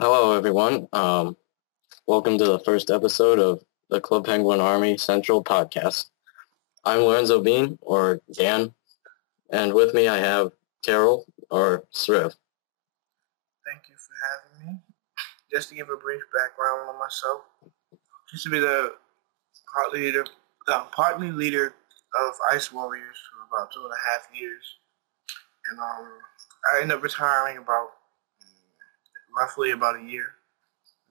Hello, everyone. Welcome to the first episode of the Club Penguin Army Central podcast. I'm Lorenzo Bean, or Dan, and with me I have Carol, or Sriv. Thank you for having me. Just to give a brief background on myself, I used to be the partly leader of Ice Warriors for about 2.5 years, and I ended up retiring about roughly about a year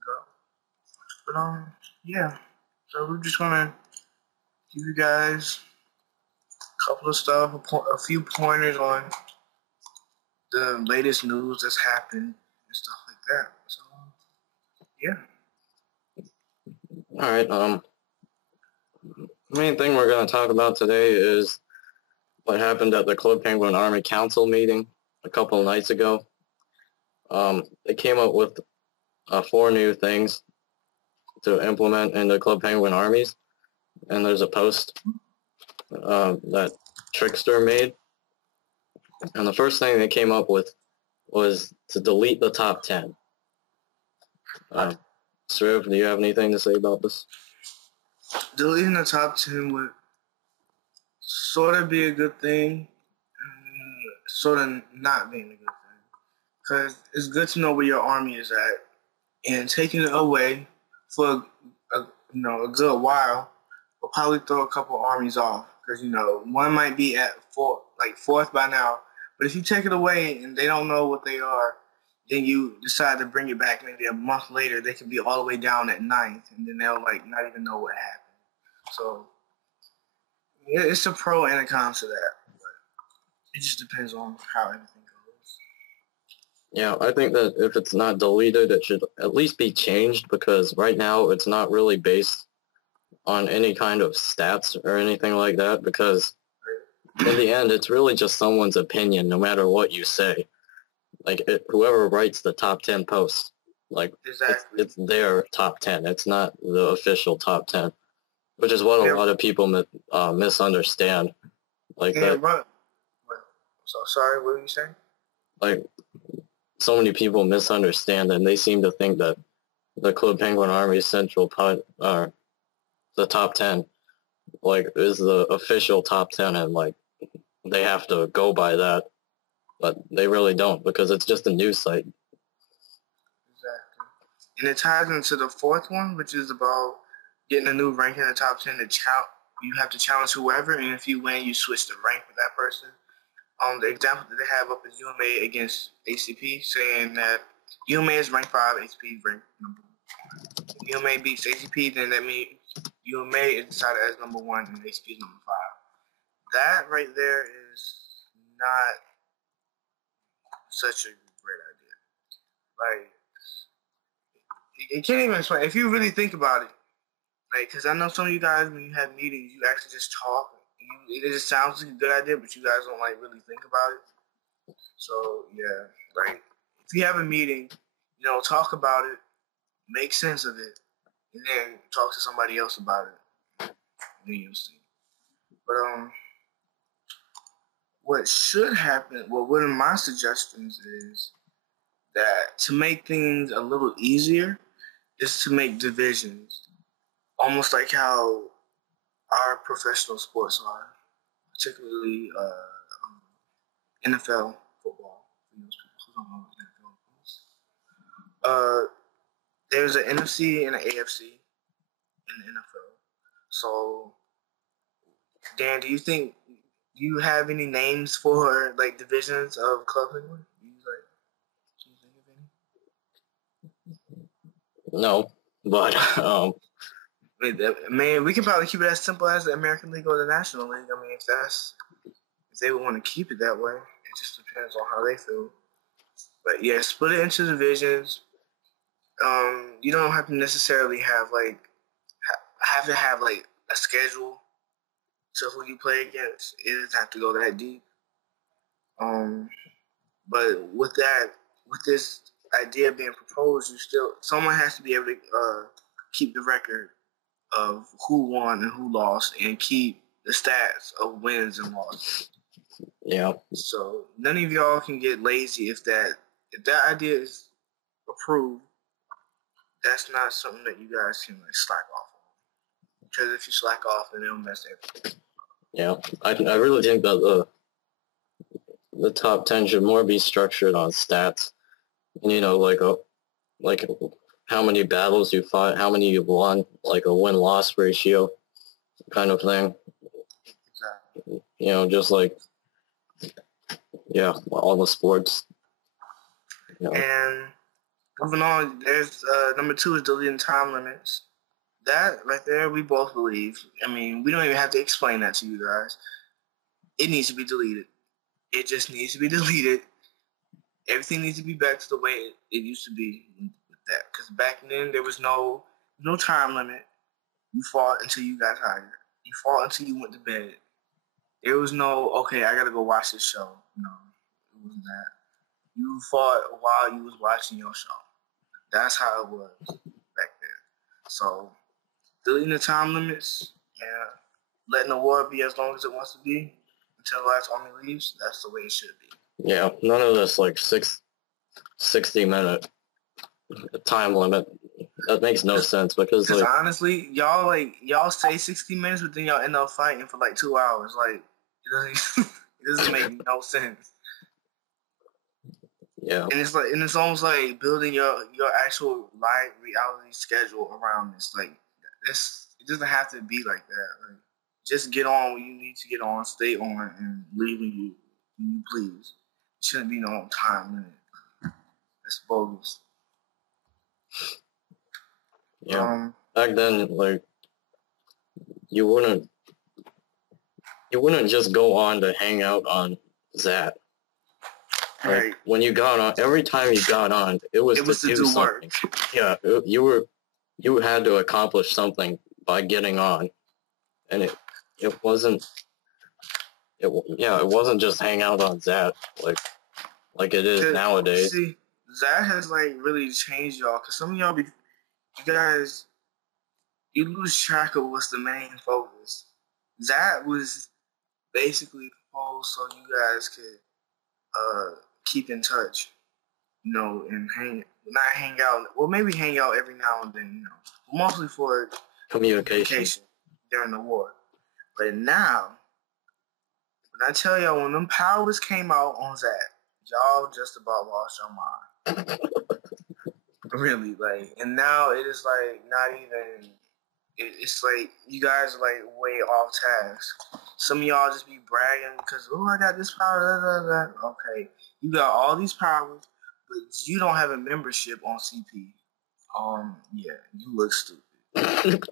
ago. But yeah. So we're just gonna give you guys a couple of stuff, a few pointers on the latest news that's happened and stuff like that. So yeah. All right. The main thing we're going to talk about today is what happened at the Club Penguin Army Council meeting a couple of nights ago. They came up with 4 new things to implement in the Club Penguin armies, and there's a post that Trickster made. And the first thing they came up with was to delete the top 10. Sriv, do you have anything to say about this? Deleting the top 10 would sort of be a good thing, sort of not being a good thing. Because it's good to know where your army is at, and taking it away for a good while will probably throw a couple armies off. Because one might be at fourth by now, but if you take it away and they don't know what they are, then you decide to bring it back maybe a month later, they could be all the way down at 9th, and then they'll not even know what happened. So it's a pro and a con to that, but it just depends on how everything goes. Yeah, I think that if it's not deleted, it should at least be changed, because right now it's not really based on any kind of stats or anything like that, because in the end, it's really just someone's opinion, no matter what you say. Whoever writes the top 10 posts, Exactly. it's their top 10. It's not the official top 10, which is what a lot of people misunderstand. So sorry, what were you saying? So many people misunderstand, and they seem to think that the Club Penguin Army Central the top 10, is the official top 10, and they have to go by that, but they really don't, because it's just a news site. Exactly. And it ties into the fourth one, which is about getting a new rank in the top 10 you have to challenge whoever, and if you win, you switch the rank with that person. The example that they have up is UMA against ACP, saying that UMA is rank 5, ACP is rank number 1. If UMA beats ACP, then that means UMA is decided as number 1 and ACP is number 5. That right there is not such a great idea. You can't even explain. If you really think about it, because I know some of you guys, when you have meetings, you actually just talk. It just sounds like a good idea, but you guys don't really think about it. So yeah, if you have a meeting, talk about it, make sense of it, and then talk to somebody else about it. Then you'll see. But what should happen? Well, one of my suggestions is that to make things a little easier is to make divisions, almost like how our professional sports are, particularly NFL football. For those people who don't know what NFL is. There's an NFC and an AFC in the NFL. So, Dan, do you have any names for divisions of Club Penguin? Can you think of any? No, but man, we can probably keep it as simple as the American League or the National League. I mean, if they would want to keep it that way, it just depends on how they feel. But yeah, split it into divisions. You don't have to necessarily have a schedule to who you play against. It doesn't have to go that deep. But with this idea being proposed, someone has to be able to keep the record of who won and who lost, and keep the stats of wins and losses. Yeah. So none of y'all can get lazy if that idea is approved. that's not something that you guys can like slack off on. Because if you slack off, then it'll mess everything. Yeah, I really think that the top 10 should more be structured on stats. And, like how many battles you fought, how many you've won, like a win-loss ratio kind of thing. Exactly. Just like, yeah, all the sports. And moving on, there's number 2 is deleting time limits. That right there, we both believe. I mean, we don't even have to explain that to you guys. It needs to be deleted. It just needs to be deleted. Everything needs to be back to the way it used to be with that. Because back then, there was no time limit. You fought until you got tired. You fought until you went to bed. There was no, okay, I got to go watch this show. No, it wasn't that. You fought while you was watching your show. That's how it was back then. So, deleting the time limits and letting the war be as long as it wants to be until the last army leaves, that's the way it should be. Yeah, none of this like 60-minute time limit. That makes no sense because like honestly, y'all say 60 minutes, but then y'all end up fighting for like 2 hours. Like it doesn't make no sense. Yeah, and it's almost like building your actual live reality schedule around this. Like this, it doesn't have to be like that. Like just get on when you need to get on, stay on, and leave when you please. It shouldn't be no time limit. That's bogus. Yeah. Back then, like you wouldn't just go on to hang out on Zat. Like, right. When you got on, every time you got on, it was to do something. Work. Yeah, you had to accomplish something by getting on, and it wasn't just hang out on Zat like it is nowadays. See, Zat has like really changed y'all, because some of y'all you lose track of what's the main focus. Zat was basically proposed so you guys could keep in touch, and not hang out. Well, maybe hang out every now and then, but mostly for communication during the war. But now, when I tell y'all, when them powers came out on Zat, y'all just about lost your mind. Really, and now it is not even. It's like you guys are way off task. Some of y'all just be bragging because I got this power. Okay, you got all these powers, but you don't have a membership on CP. Yeah, you look stupid.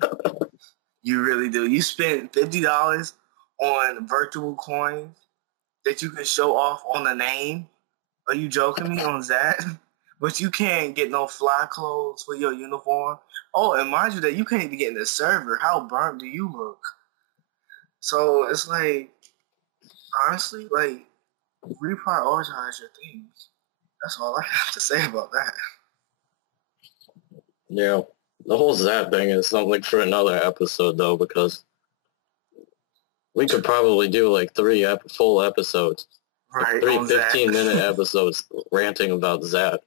You really do. You spent $50 on virtual coins that you can show off on the name. Are you joking me on that? But you can't get no fly clothes for your uniform. Oh, and mind you that you can't even get in the server. How burnt do you look? So it's honestly, reprioritize your things. That's all I have to say about that. Yeah, the whole Zat thing is something for another episode, though, because we could probably do 3 full episodes. Right, 3 15-minute episodes ranting about Zat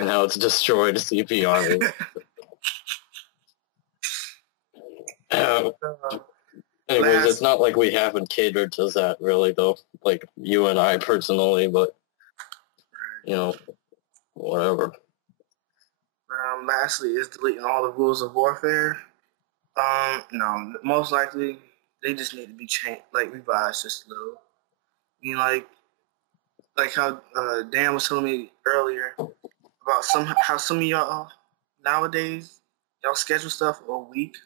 and how it's destroyed CPR. Anyways, it's not like we haven't catered to Zat, really, though. Like, you and I personally, but, whatever. Lastly, is deleting all the rules of warfare. No, most likely, they just need to be changed, revised just a little. I mean, like how Dan was telling me earlier about how some of y'all nowadays y'all schedule stuff a week.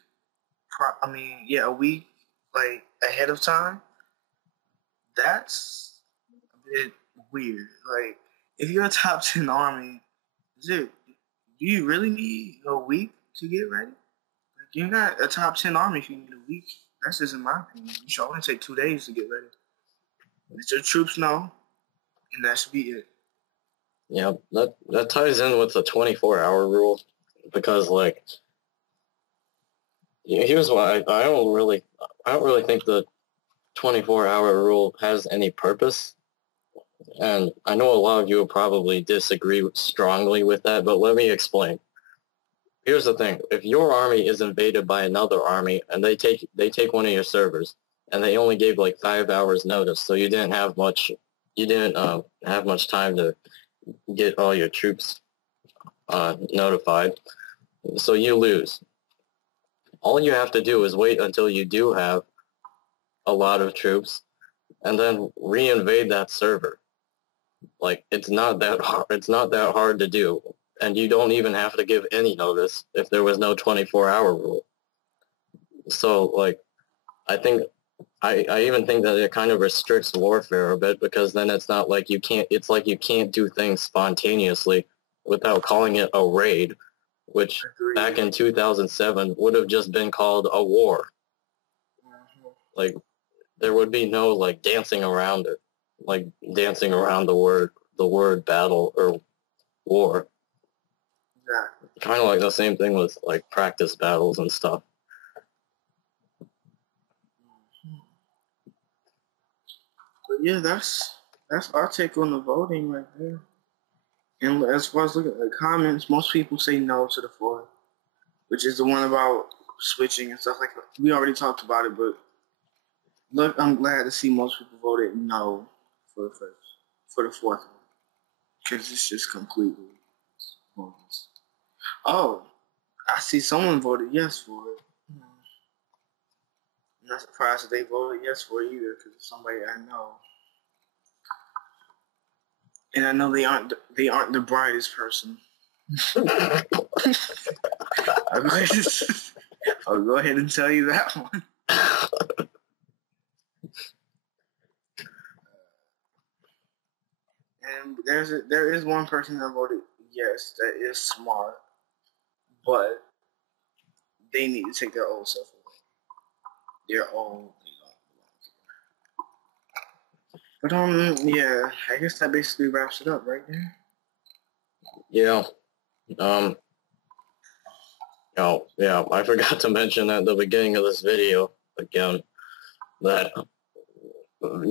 A week ahead of time. That's a bit weird. If you're a top 10 army, do you really need a week to get ready? You're not a top 10 army if you need a week. That's just in my opinion. You should only take 2 days to get ready. Let your troops know, and that should be it. Yeah, that ties in with the 24-hour rule, because here's why I don't really think the 24-hour rule has any purpose, and I know a lot of you will probably disagree strongly with that, but let me explain. Here's the thing: if your army is invaded by another army and they take one of your servers, and they only gave like 5 hours notice, so you didn't have much time to get all your troops notified, so you lose. All you have to do is wait until you do have a lot of troops, and then reinvade that server. Like, it's not that hard. It's not that hard to do, and you don't even have to give any notice if there was no 24-hour rule. So, like, I think I even think that it kind of restricts warfare a bit, because then it's not like you can't. It's like you can't do things spontaneously without calling it a raid, which back in 2007 would have just been called a war. Like, there would be no like dancing around it, like dancing around the word battle or war. Yeah. Kind of like the same thing with like practice battles and stuff. But yeah, that's our take on the voting right there. And as far as looking at the comments, most people say no to the fourth, which is the one about switching and stuff like that. We already talked about it, but look, I'm glad to see most people voted no for the fourth one, because it's just completely pointless. Oh, I see someone voted yes for it. I'm not surprised that they voted yes for it either, because it's somebody I know. And I know they aren't the brightest person. I'll go ahead and tell you that one. And there is one person that voted yes that is smart, but they need to take their old stuff away. Their old. But yeah, I guess that basically wraps it up right there. Yeah. Oh, yeah, I forgot to mention at the beginning of this video, again, that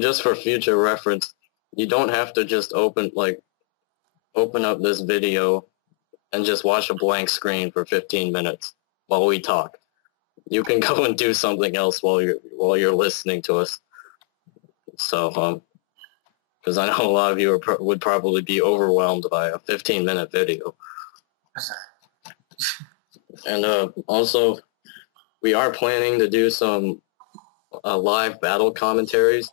just for future reference, you don't have to just open up this video and just watch a blank screen for 15 minutes while we talk. You can go and do something else while you're listening to us. So, because I know a lot of you would probably be overwhelmed by a 15-minute video. And also, we are planning to do some live battle commentaries,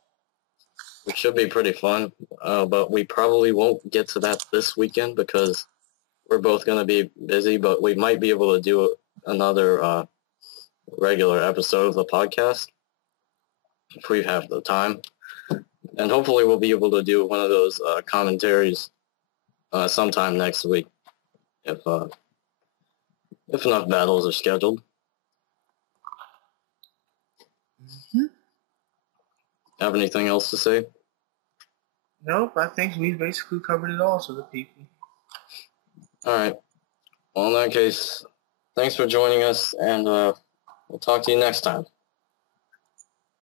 which should be pretty fun. But we probably won't get to that this weekend because we're both going to be busy, but we might be able to do another regular episode of the podcast if we have the time. And hopefully we'll be able to do one of those commentaries sometime next week if enough battles are scheduled. Mm-hmm. Have anything else to say? Nope, I think we've basically covered it all to the people. All right. Well, in that case, thanks for joining us, and we'll talk to you next time.